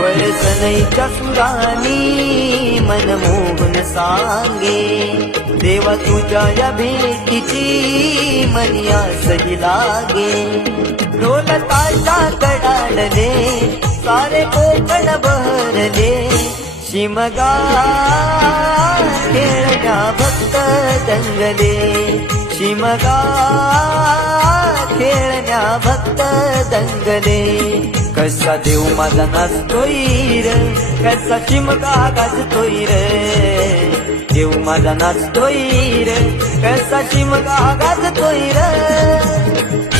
स्वर सनईच्या सुरानी मन मोहन सांगे देवा तुझ्या या भेटीची मनी आसही लागे ढोल ताशा कडाडले सारे कोकण बहरले शिमगा खेळण्या भक्त दंगले शिमगा खेळण्या भक्त दंगले कसा देव माझा नाचतोय रे कसा शिमगा गाजतोय रे देव माझा नाचतोय रे कसा शिमगा गाजतोय रे